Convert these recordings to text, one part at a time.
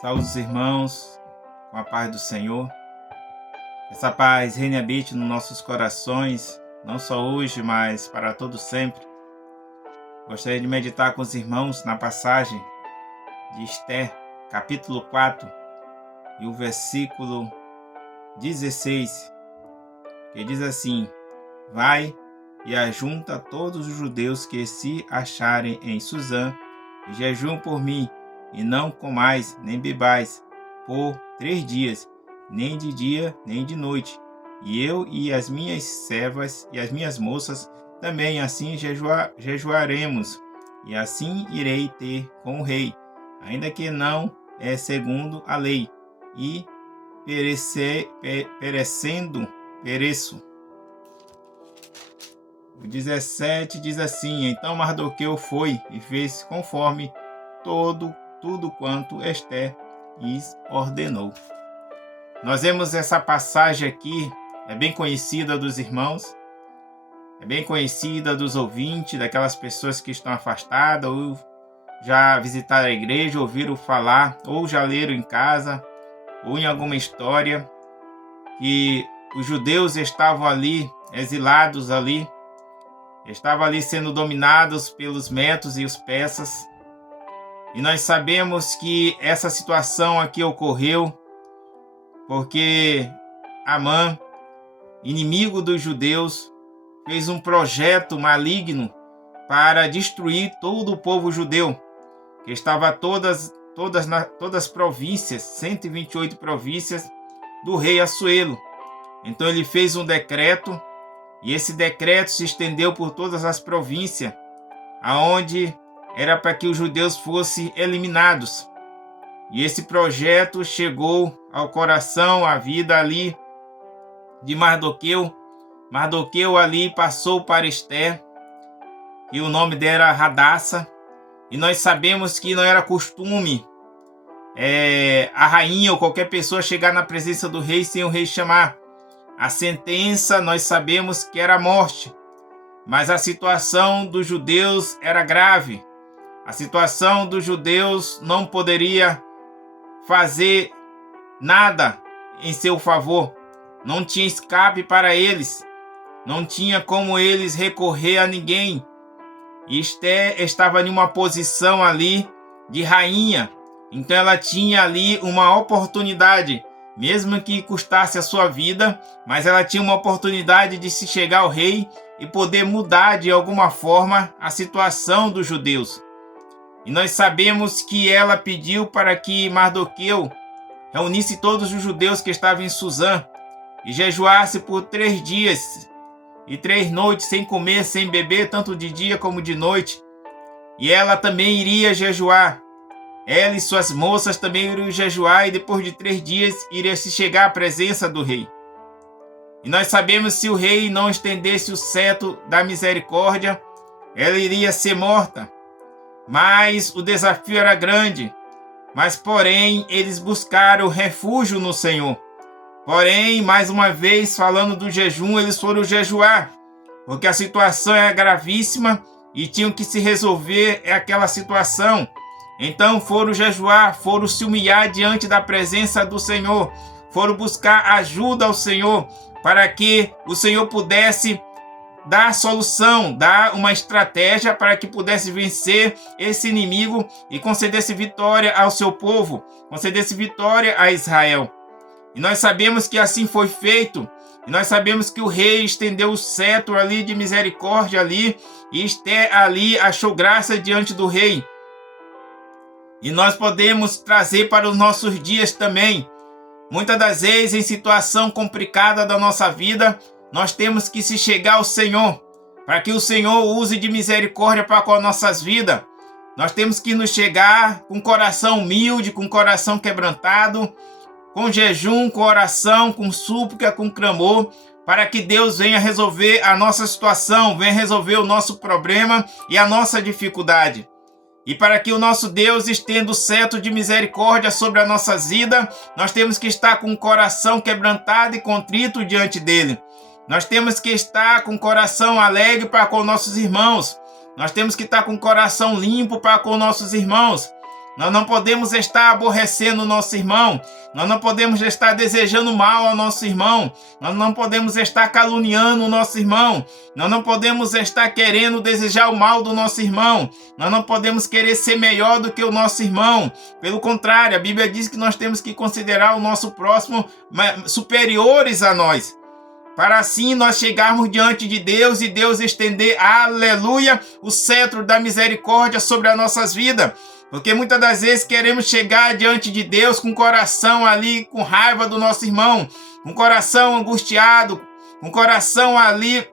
Saúde os irmãos, com a paz do Senhor. Essa paz reine e habite nos nossos corações, não só hoje, mas para todo sempre. Gostaria de meditar com os irmãos na passagem de Esther, capítulo 4, e o versículo 16, que diz assim: Vai e ajunta todos os judeus que se acharem em Suzã, e jejuem por mim, e não comais nem bebais por 3 dias, nem de dia nem de noite. E eu e as minhas servas e as minhas moças também assim jejuaremos, e assim irei ter com o rei, ainda que não é segundo a lei, e pereço. O 17 diz assim: Então Mardoqueu foi e fez conforme tudo quanto Esther lhes ordenou. Nós vemos essa passagem aqui, é bem conhecida dos irmãos, é bem conhecida dos ouvintes, daquelas pessoas que estão afastadas, ou já visitaram a igreja, ouviram falar, ou já leram em casa, ou em alguma história, que os judeus estavam ali, exilados ali, estavam ali sendo dominados pelos medos e os persas. E nós sabemos que essa situação aqui ocorreu porque Amã, inimigo dos judeus, fez um projeto maligno para destruir todo o povo judeu, que estava todas as províncias, 128 províncias do rei Assuero. Então ele fez um decreto, e esse decreto se estendeu por todas as províncias, aonde era para que os judeus fossem eliminados. E esse projeto chegou ao coração, à vida ali de Mardoqueu. Mardoqueu ali passou para Esther, e o nome dela era Hadassah. E nós sabemos que não era costume a rainha ou qualquer pessoa chegar na presença do rei sem o rei chamar. A sentença nós sabemos que era a morte, mas a situação dos judeus era grave. A situação dos judeus não poderia fazer nada em seu favor. Não tinha escape para eles. Não tinha como eles recorrer a ninguém. E Esther estava em uma posição ali de rainha. Então ela tinha ali uma oportunidade, mesmo que custasse a sua vida, mas ela tinha uma oportunidade de se chegar ao rei e poder mudar de alguma forma a situação dos judeus. E nós sabemos que ela pediu para que Mardoqueu reunisse todos os judeus que estavam em Suzã e jejuasse por 3 dias e 3 noites, sem comer, sem beber, tanto de dia como de noite. E ela também iria jejuar. Ela e suas moças também iriam jejuar, e depois de 3 dias iria se chegar à presença do rei. E nós sabemos que se o rei não estendesse o cetro da misericórdia, ela iria ser morta. Mas o desafio era grande. Mas, porém, eles buscaram refúgio no Senhor. Porém, mais uma vez, falando do jejum, eles foram jejuar, porque a situação era gravíssima e tinham que se resolver aquela situação. Então foram jejuar, foram se humilhar diante da presença do Senhor, foram buscar ajuda ao Senhor, para que o Senhor pudesse dar solução, dar uma estratégia para que pudesse vencer esse inimigo e concedesse vitória ao seu povo, concedesse vitória a Israel. E nós sabemos que assim foi feito, e nós sabemos que o rei estendeu o cetro ali de misericórdia ali, e Esther ali achou graça diante do rei. E nós podemos trazer para os nossos dias também. Muitas das vezes, em situação complicada da nossa vida, nós temos que se chegar ao Senhor, para que o Senhor use de misericórdia para com as nossas vidas. Nós temos que nos chegar com coração humilde, com coração quebrantado, com jejum, com oração, com súplica, com clamor, para que Deus venha resolver a nossa situação, venha resolver o nosso problema e a nossa dificuldade. E para que o nosso Deus estenda o cetro de misericórdia sobre a nossa vida, nós temos que estar com o coração quebrantado e contrito diante dele. Nós temos que estar com o coração alegre para com nossos irmãos. Nós temos que estar com o coração limpo para com nossos irmãos. Nós não podemos estar aborrecendo o nosso irmão. Nós não podemos estar desejando mal ao nosso irmão. Nós não podemos estar caluniando o nosso irmão. Nós não podemos estar querendo desejar o mal do nosso irmão. Nós não podemos querer ser melhor do que o nosso irmão. Pelo contrário, a Bíblia diz que nós temos que considerar o nosso próximo superiores a nós, para assim nós chegarmos diante de Deus e Deus estender, aleluia, o cetro da misericórdia sobre as nossas vidas. Porque muitas das vezes queremos chegar diante de Deus com o coração ali, com raiva do nosso irmão, com o coração angustiado, com o coração ali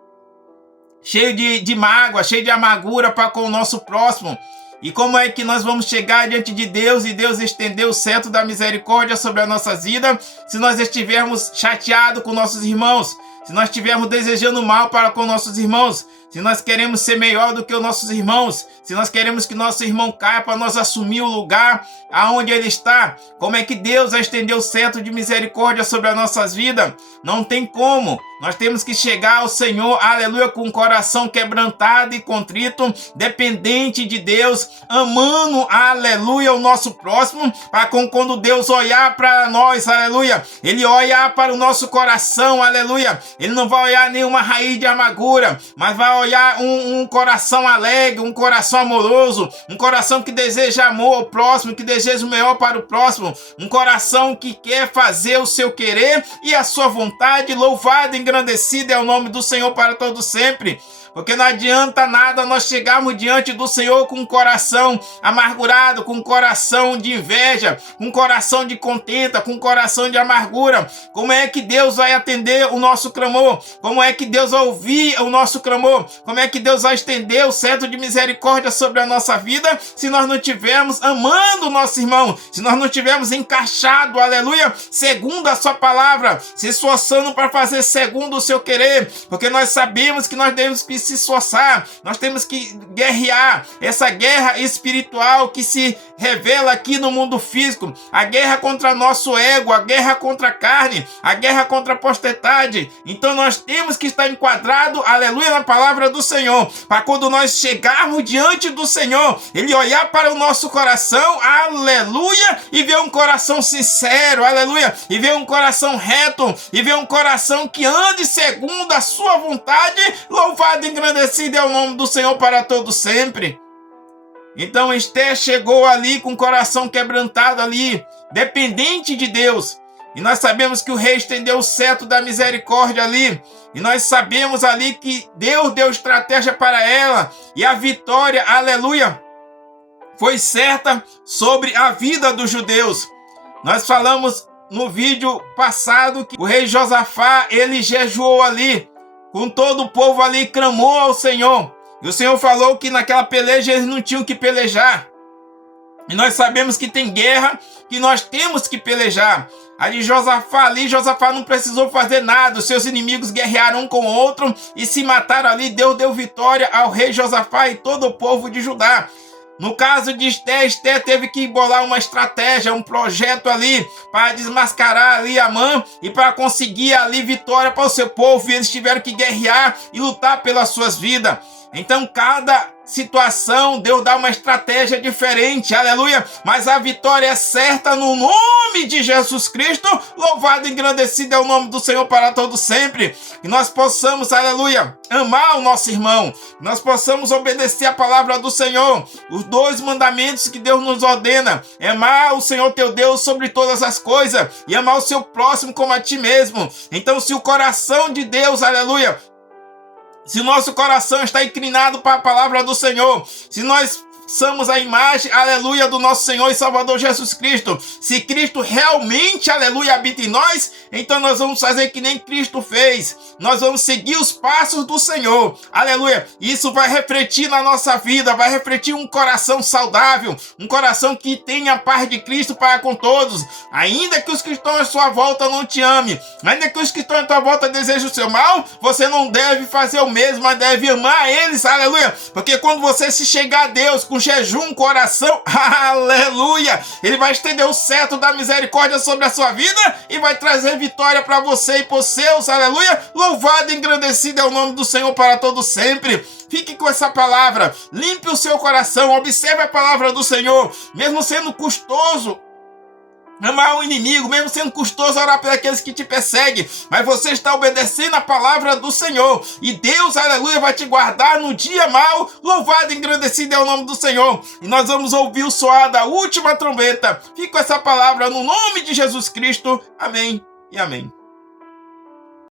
cheio de mágoa, cheio de amargura para com o nosso próximo. E como é que nós vamos chegar diante de Deus e Deus estender o cetro da misericórdia sobre as nossas vidas se nós estivermos chateados com nossos irmãos, se nós estivermos desejando mal para com nossos irmãos, se nós queremos ser melhor do que os nossos irmãos, se nós queremos que nosso irmão caia para nós assumir o lugar aonde ele está? Como é que Deus vai estender o cetro de misericórdia sobre as nossas vidas? Não tem como. Nós temos que chegar ao Senhor, aleluia, com o coração quebrantado e contrito, dependente de Deus, amando, aleluia, o nosso próximo, para quando Deus olhar para nós, aleluia, Ele olhar para o nosso coração, aleluia, Ele não vai olhar nenhuma raiz de amargura, mas vai olhar um coração alegre, um coração amoroso, um coração que deseja amor ao próximo, que deseja o melhor para o próximo, um coração que quer fazer o seu querer e a sua vontade. Louvado e engrandecido é o nome do Senhor para todo sempre. Porque não adianta nada nós chegarmos diante do Senhor com um coração amargurado, com um coração de inveja, com um coração de contenta, com um coração de amargura. Como é que Deus vai atender o nosso clamor? Como é que Deus vai ouvir o nosso clamor? Como é que Deus vai estender o cetro de misericórdia sobre a nossa vida se nós não estivermos amando o nosso irmão? Se nós não estivermos encaixados, aleluia, segundo a sua palavra, se esforçando para fazer segundo o seu querer, porque nós sabemos que nós devemos se esforçar, nós temos que guerrear essa guerra espiritual que se revela aqui no mundo físico, a guerra contra nosso ego, a guerra contra a carne, a guerra contra a potestade. Então nós temos que estar enquadrado, aleluia, na palavra do Senhor, para quando nós chegarmos diante do Senhor, Ele olhar para o nosso coração, aleluia, e ver um coração sincero, aleluia, e ver um coração reto, e ver um coração que ande segundo a sua vontade. Louvado e engrandecido é o nome do Senhor para todo sempre. Então Esther chegou ali com o coração quebrantado ali, dependente de Deus. E nós sabemos que o rei estendeu o cetro da misericórdia ali. E nós sabemos ali que Deus deu estratégia para ela. E a vitória, aleluia, foi certa sobre a vida dos judeus. Nós falamos no vídeo passado que o rei Josafá, ele jejuou ali, com todo o povo ali, clamou ao Senhor. E o Senhor falou que naquela peleja eles não tinham que pelejar. E nós sabemos que tem guerra que nós temos que pelejar. Ali Josafá não precisou fazer nada. Os seus inimigos guerrearam um com o outro e se mataram ali. Deus deu vitória ao rei Josafá e todo o povo de Judá. No caso de Esther, Esther teve que bolar uma estratégia, um projeto ali para desmascarar ali Amã e para conseguir ali vitória para o seu povo. E eles tiveram que guerrear e lutar pelas suas vidas. Então cada situação Deus dá uma estratégia diferente, aleluia, mas a vitória é certa no nome de Jesus Cristo. Louvado e engrandecido é o nome do Senhor para todo sempre. Que nós possamos, aleluia, amar o nosso irmão, que nós possamos obedecer a palavra do Senhor, os 2 mandamentos que Deus nos ordena: amar o Senhor teu Deus sobre todas as coisas e amar o seu próximo como a ti mesmo. Então se o coração de Deus, aleluia, se o nosso coração está inclinado para a palavra do Senhor, se nós somos a imagem, aleluia, do nosso Senhor e Salvador Jesus Cristo, se Cristo realmente, aleluia, habita em nós, então nós vamos fazer que nem Cristo fez. Nós vamos seguir os passos do Senhor, aleluia. Isso vai refletir na nossa vida, vai refletir um coração saudável, um coração que tenha a paz de Cristo para com todos. Ainda que os que estão à sua volta não te amem, ainda que os que estão à tua volta desejem o seu mal, você não deve fazer o mesmo, mas deve amar eles, aleluia. Porque quando você se chegar a Deus com com jejum, com oração, aleluia, Ele vai estender o cetro da misericórdia sobre a sua vida e vai trazer vitória para você e para os seus, aleluia. Louvado e engrandecido é o nome do Senhor para todo sempre. Fique com essa palavra, limpe o seu coração, observe a palavra do Senhor, mesmo sendo custoso amar o inimigo, mesmo sendo custoso orar por aqueles que te perseguem, mas você está obedecendo a palavra do Senhor, e Deus, aleluia, vai te guardar no dia mau. Louvado e engrandecido é o nome do Senhor, e nós vamos ouvir o soar da última trombeta. Fique com essa palavra no nome de Jesus Cristo, amém e amém.